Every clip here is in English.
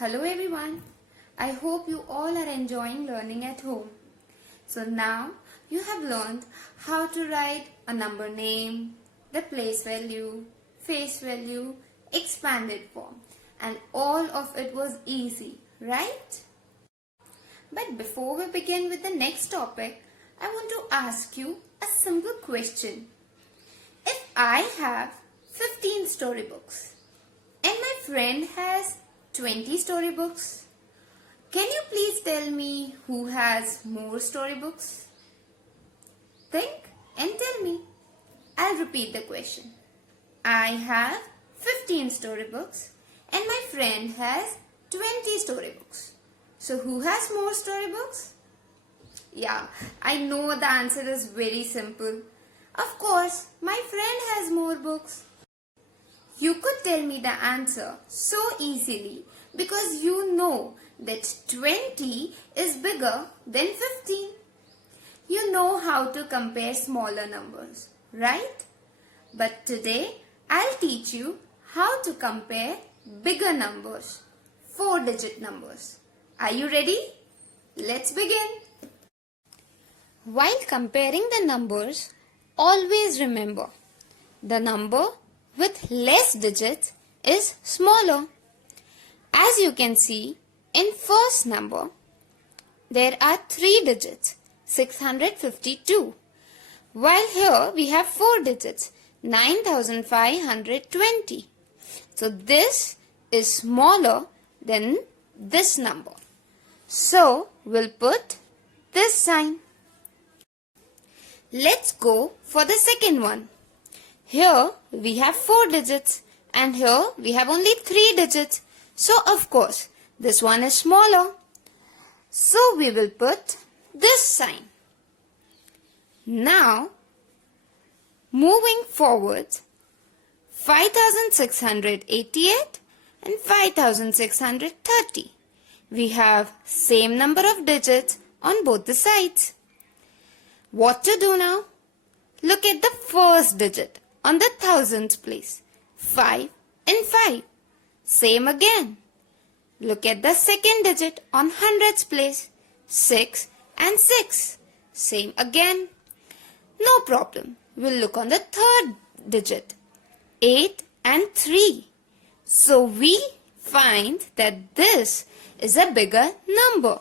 Hello everyone. I hope you all are enjoying learning at home. So now you have learned how to write a number name, the place value, face value, expanded form, and all of it was easy, right? But before we begin with the next topic, I want to ask you a simple question. If I have 15 storybooks and my friend has 20 storybooks, can you please tell me who has more storybooks? Think and tell me. I'll repeat the question. I have 15 storybooks and my friend has 20 storybooks. So who has more storybooks? Yeah, I know the answer is very simple. Of course, my friend has more books. You could tell me the answer so easily because you know that 20 is bigger than 15. You know how to compare smaller numbers, right? But today I'll teach you how to compare bigger numbers, 4-digit numbers. Are you ready? Let's begin. While comparing the numbers, always remember the number with less digits is smaller. As you can see, in first number, there are 3 digits, 652. While here we have 4 digits, 9520. So this is smaller than this number. So we'll put this sign. Let's go for the second one. Here we have 4 digits and here we have only 3 digits. So of course this one is smaller. So we will put this sign. Now moving forward, 5688 and 5630. We have same number of digits on both the sides. What to do now? Look at the first digit on the thousands place, 5 and 5. Same again. Look at the second digit on hundreds place, 6 and 6. Same again. No problem. We'll look on the third digit, 8 and 3. So we find that this is a bigger number.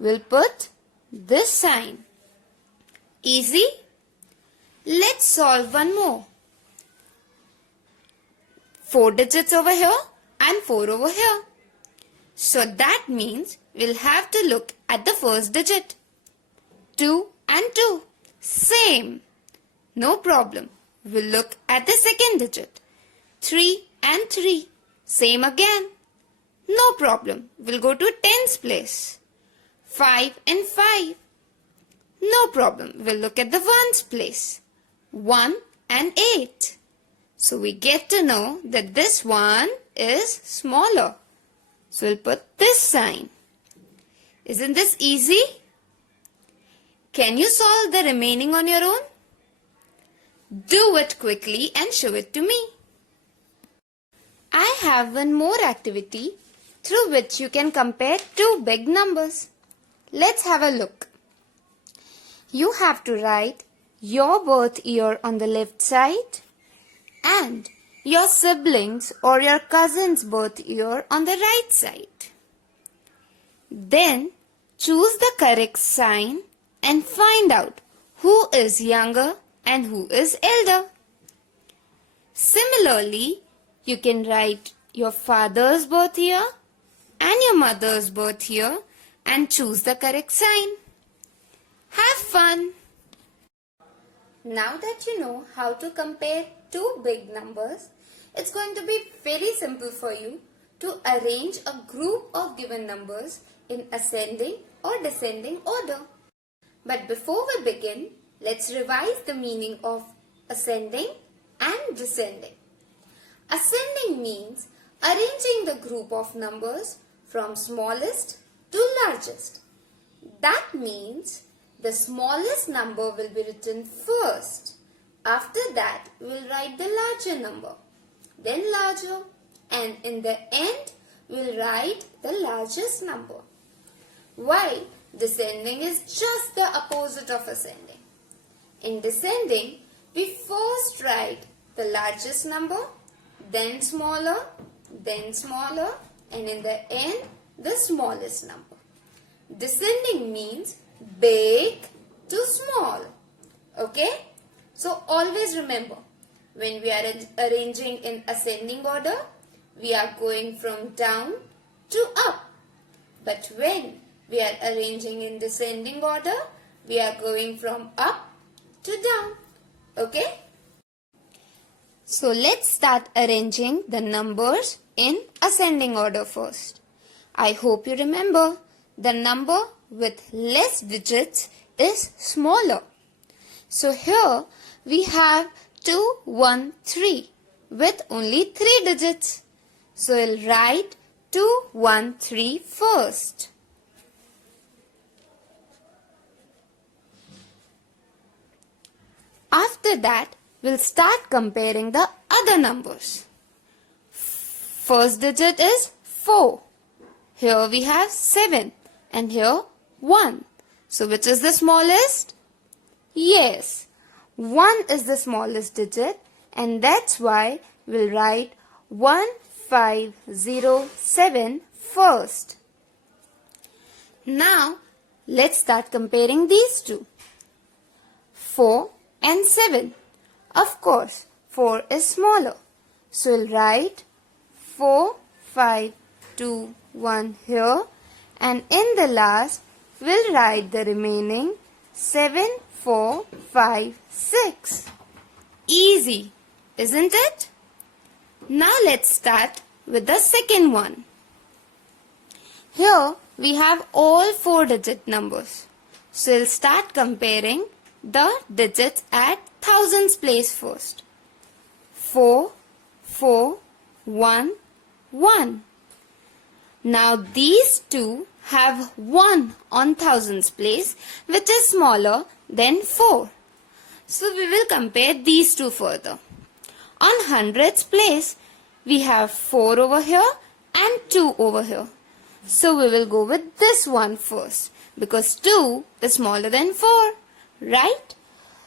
We'll put this sign. Easy? Let's solve one more. 4 digits over here and 4 over here. So that means we'll have to look at the first digit. 2 and 2. Same. No problem. We'll look at the second digit. 3 and 3. Same again. No problem. We'll go to tens place. 5 and 5. No problem. We'll look at the ones place. 1 and 8. So we get to know that this one is smaller. So we'll put this sign. Isn't this easy? Can you solve the remaining on your own? Do it quickly and show it to me. I have one more activity through which you can compare 2 big numbers. Let's have a look. You have to write your birth year on the left side and your siblings or your cousin's birth year on the right side. Then choose the correct sign and find out who is younger and who is elder. Similarly, you can write your father's birth year and your mother's birth year and choose the correct sign. Have fun! Now that you know how to compare 2 big numbers, it's going to be very simple for you to arrange a group of given numbers in ascending or descending order. But before we begin, let's revise the meaning of ascending and descending. Ascending means arranging the group of numbers from smallest to largest. That means the smallest number will be written first. After that, we will write the larger number, then larger, and in the end, we will write the largest number. While descending is just the opposite of ascending. In descending, we first write the largest number, then smaller, and in the end, the smallest number. Descending means big to small. Okay? So always remember, when we are arranging in ascending order, we are going from down to up. But when we are arranging in descending order, we are going from up to down. Okay? So let's start arranging the numbers in ascending order first. I hope you remember the number with less digits is smaller. So here we have 213 with only 3 digits. So we'll write 213 first. After that, we'll start comparing the other numbers. First digit is 4. Here we have 7 and here 1. So which is the smallest? Yes, 1 is the smallest digit, and that's why we'll write 1507 first. Now, let's start comparing these two. 4 and 7. Of course, 4 is smaller. So we'll write 4, 5, 2, 1 here, and in the last, we'll write the remaining 7, 4, 5, 6. Easy, isn't it? Now let's start with the second one. Here we have all 4-digit numbers. So we'll start comparing the digits at thousands place first. 4, 4, 1, 1. Now these two have 1 on thousands place, which is smaller than 4. So we will compare these two further. On hundreds place, we have 4 over here and 2 over here. So we will go with this one first, because 2 is smaller than 4, right?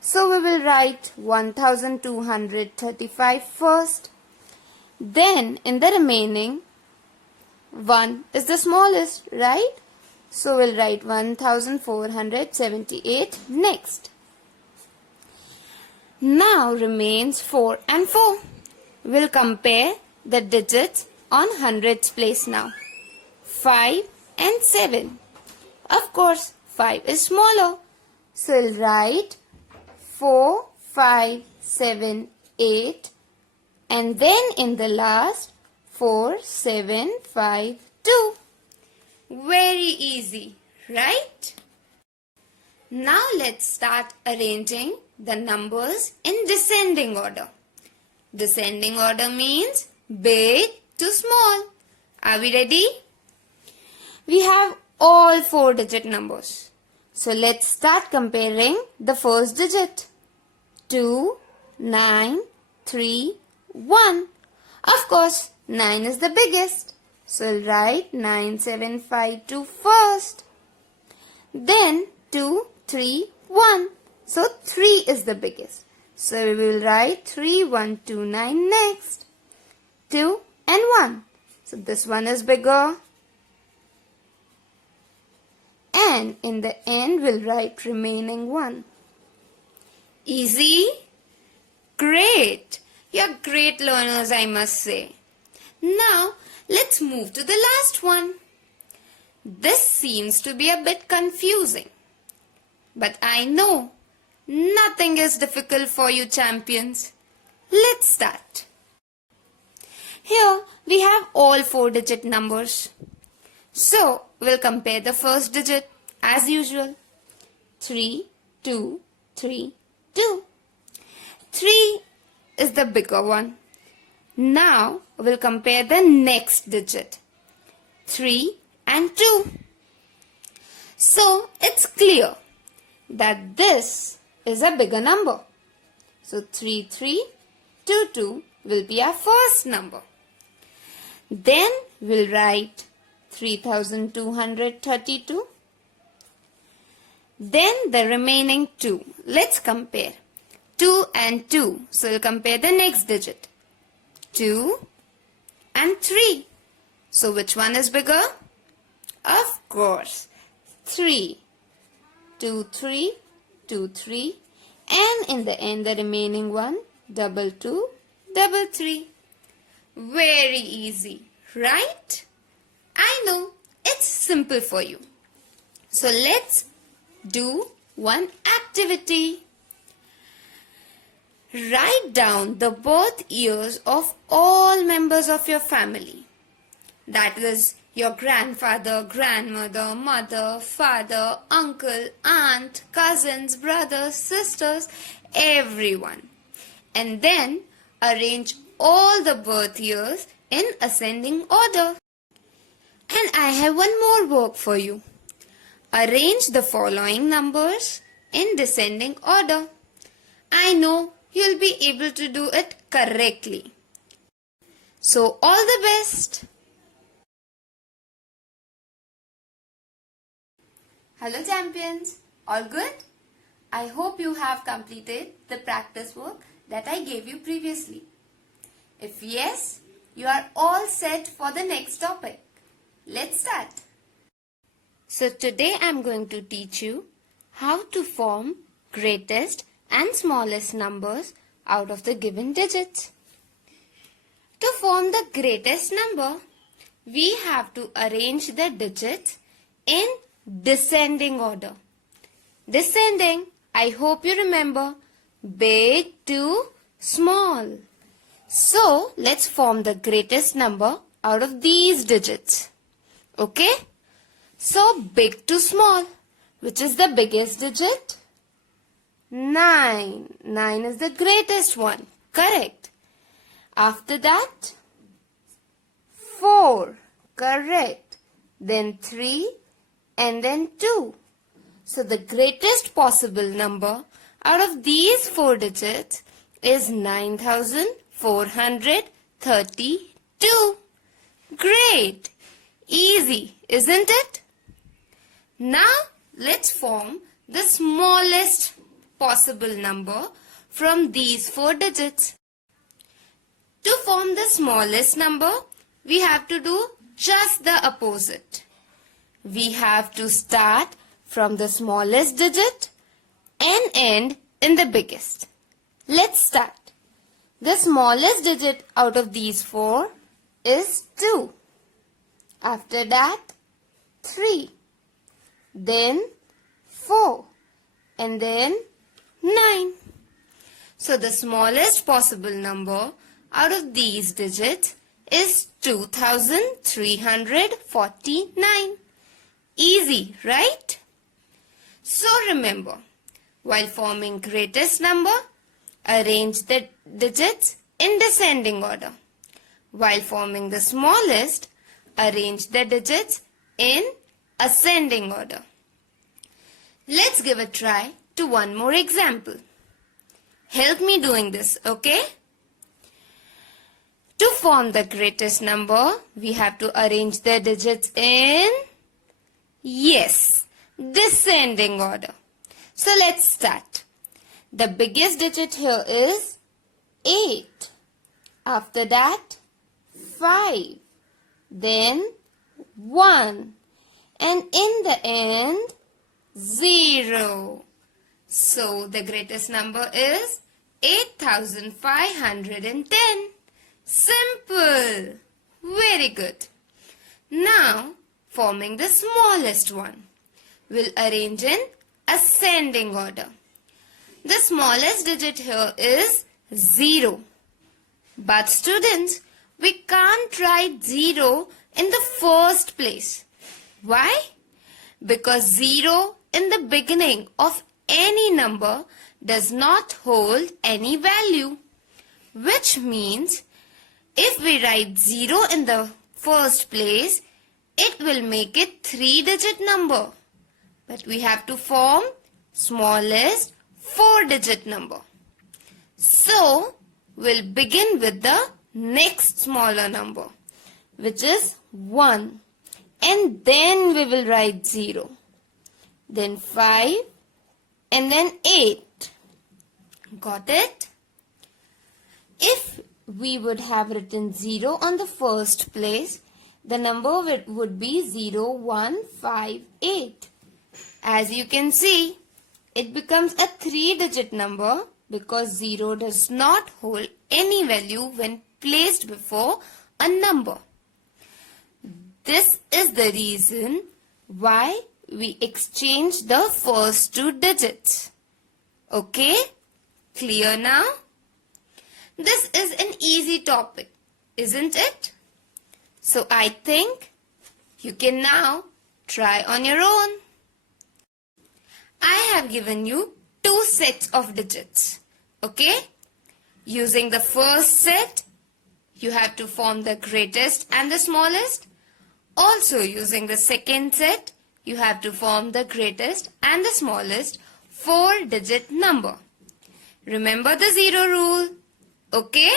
So we will write 1235 first. Then in the remaining, 1 is the smallest, right? So we'll write 1478 next. Now remains 4 and 4. We'll compare the digits on hundreds place now. 5 and 7. Of course, 5 is smaller. So we'll write 4, 5, 7, 8. And then in the last, 4, 7, 5, 2. Very easy, right? Now let's start arranging the numbers in descending order. Descending order means big to small. Are we ready? We have all 4-digit numbers. So let's start comparing the first digit. 2, 9, 3, 1. Of course, 9 is the biggest. So we'll write 9752 first. Then 2, 3, 1. So 3 is the biggest. So we will write 3129 next. 2 and 1. So this one is bigger. And in the end we'll write remaining 1. Easy? Great! You're great learners, I must say. Now let's move to the last one. This seems to be a bit confusing. But I know nothing is difficult for you champions. Let's start. Here we have all 4-digit numbers. So we'll compare the first digit as usual. 3, 2, 3, 2. 3 is the bigger one. Now we'll compare the next digit. 3 and 2. So it's clear that this is a bigger number. So 3322 will be our first number. Then we'll write 3232. Then the remaining 2. Let's compare. 2 and 2. So we'll compare the next digit. 2 and 3. So which one is bigger? Of course, 3. 2, 3, 2, 3. And in the end, the remaining one, 2, 2, 3, 3. Very easy, right? I know, it's simple for you. So let's do one activity. Write down the birth years of all members of your family. That is your grandfather, grandmother, mother, father, uncle, aunt, cousins, brothers, sisters, everyone. And then arrange all the birth years in ascending order. And I have one more work for you. Arrange the following numbers in descending order. I know you'll be able to do it correctly. So all the best. Hello champions, all good? I hope you have completed the practice work that I gave you previously. If yes, you are all set for the next topic. Let's start. So today I am going to teach you how to form greatest and smallest numbers out of the given digits. To form the greatest number, we have to arrange the digits in descending order. Descending, I hope you remember, big to small. So, let's form the greatest number out of these digits. Okay? So, big to small. Which is the biggest digit? 9. 9 is the greatest one. Correct. After that, 4. Correct. Then 3. And then 2. So the greatest possible number out of these 4 digits is 9432. Great! Easy, isn't it? Now let's form the smallest possible number from these 4 digits. To form the smallest number, we have to do just the opposite. We have to start from the smallest digit and end in the biggest. Let's start. The smallest digit out of these 4 is 2. After that, 3. Then 4. And then 9. So the smallest possible number out of these digits is 2349. Easy, right? So remember, while forming greatest number, arrange the digits in descending order. While forming the smallest, arrange the digits in ascending order. Let's give a try to one more example. Help me doing this, okay? To form the greatest number, we have to arrange the digits in, yes, descending order. So let's start. The biggest digit here is 8. After that, 5. Then 1. And in the end, 0. So the greatest number is 8510. Simple. Very good. Now, forming the smallest one. We'll arrange in ascending order. The smallest digit here is 0. But students, we can't write 0 in the first place. Why? Because 0 in the beginning of any number does not hold any value. Which means, if we write 0 in the first place, it will make it 3-digit number. But we have to form smallest 4-digit number. So, we'll begin with the next smaller number. which is 1. And then we will write 0. Then 5 and then 8. Got it? If we would have written 0 on the first place, the number would be 0, 1, 5, 8. As you can see, it becomes a 3-digit number because 0 does not hold any value when placed before a number. This is the reason why we exchange the first 2 digits. Okay? Clear now? This is an easy topic, isn't it? So I think you can now try on your own. I have given you 2 sets of digits. Okay? Using the first set, you have to form the greatest and the smallest. Also using the second set, you have to form the greatest and the smallest 4-digit number. Remember the 0 rule. Okay?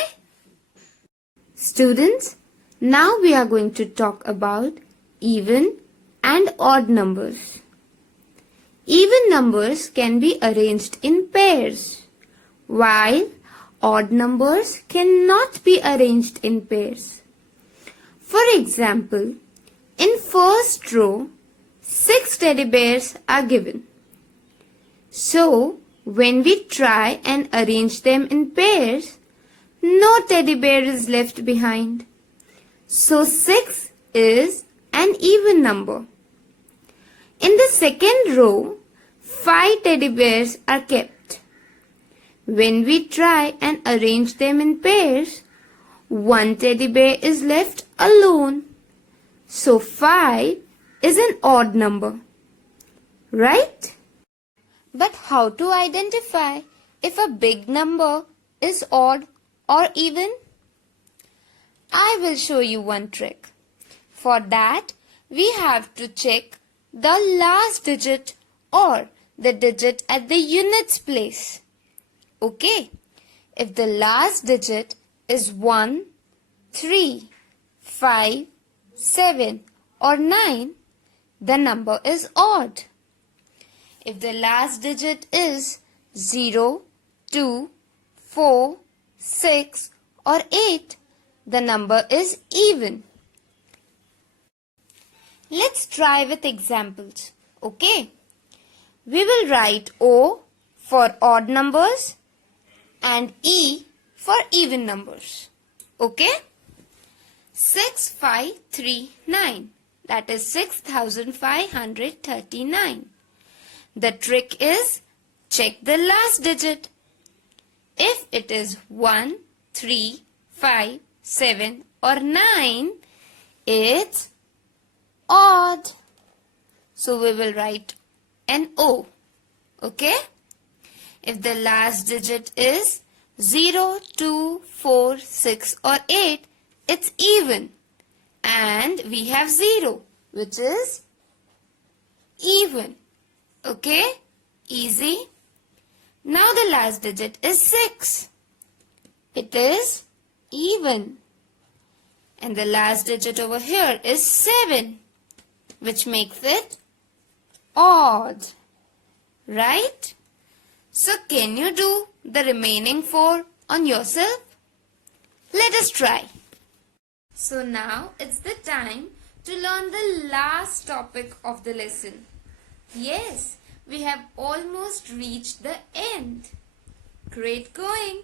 Students, now we are going to talk about even and odd numbers. Even numbers can be arranged in pairs, while odd numbers cannot be arranged in pairs. For example, in first row, 6 teddy bears are given. So, when we try and arrange them in pairs, no teddy bear is left behind. So 6 is an even number. In the second row, 5 teddy bears are kept. When we try and arrange them in pairs, 1 teddy bear is left alone. So 5 is an odd number. Right? But how to identify if a big number is odd or even? I will show you one trick. For that, we have to check the last digit or the digit at the units place. Okay, if the last digit is 1, 3, 5, 7 or 9, the number is odd. If the last digit is 0, 2, 4, 6 or 8, the number is even. Let's try with examples. Okay? We will write O for odd numbers and E for even numbers. Okay? 6539. That is 6539. The trick is check the last digit. If it is 1, 3, 5, 7 or 9, it's odd. So we will write an O. Okay? If the last digit is 0, 2, 4, 6 or 8, it's even. And we have 0, which is even. Okay? Easy. Now the last digit is 6. It is even. And the last digit over here is 7, which makes it odd. Right? So can you do the remaining 4 on yourself? Let us try. So now it's the time to learn the last topic of the lesson. Yes, we have almost reached the end. Great going.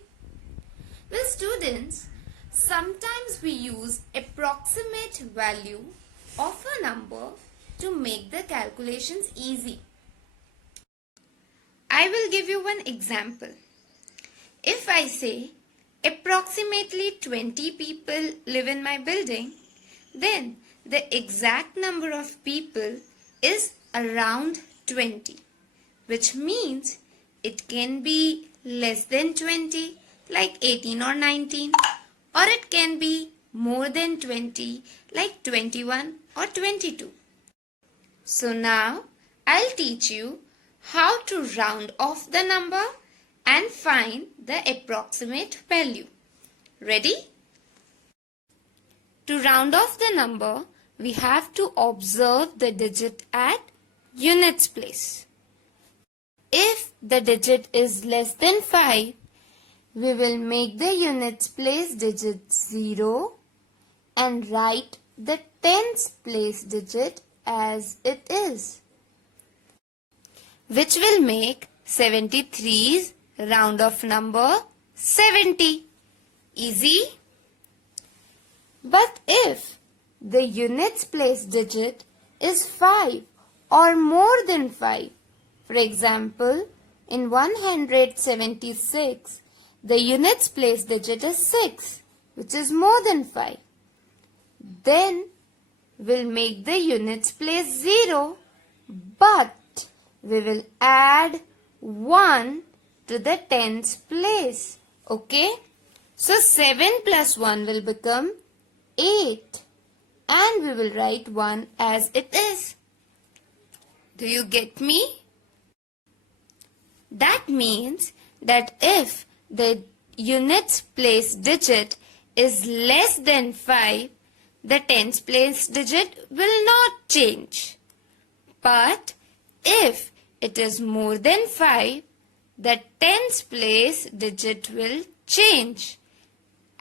Well, students, sometimes we use approximate value of a number to make the calculations easy. I will give you one example. If I say approximately 20 people live in my building, then the exact number of people is around 20, which means it can be less than 20, like 18 or 19, or it can be more than 20, like 21 or 22. So now I'll teach you how to round off the number and find the approximate value. Ready? To round off the number, we have to observe the digit at units place. If the digit is less than 5, we will make the units place digit 0 and write the tens place digit as it is, which will make 73's round off number 70. Easy? But if the units place digit is 5 or more than 5, for example, in 176, the units place digit is 6, which is more than 5. Then we'll make the units place 0, but we will add 1 to the tens place. Okay? So 7 plus 1 will become 8, and we will write 1 as it is. Do you get me? That means that if the units place digit is less than 5, the tens place digit will not change. But if it is more than 5, the tens place digit will change,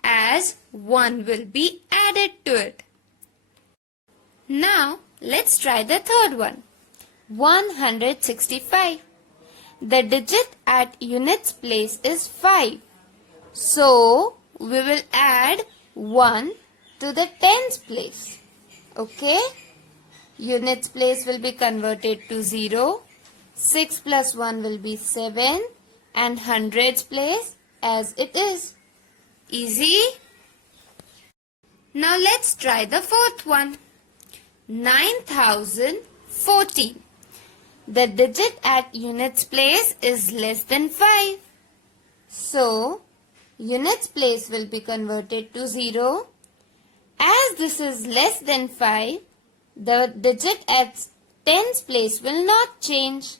as 1 will be added to it. Now let's try the third one. 165. The digit at units place is 5. So we will add 1 to the tens place. Okay? Units place will be converted to 0. 6 plus 1 will be 7, and hundreds place as it is. Easy? Now let's try the fourth one. 9014. The digit at units place is less than 5. So, units place will be converted to 0. As this is less than 5, the digit at tens place will not change.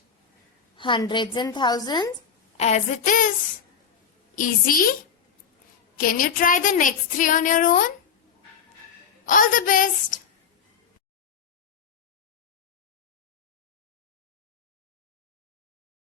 Hundreds and thousands as it is. Easy? Can you try the next 3 on your own? All the best!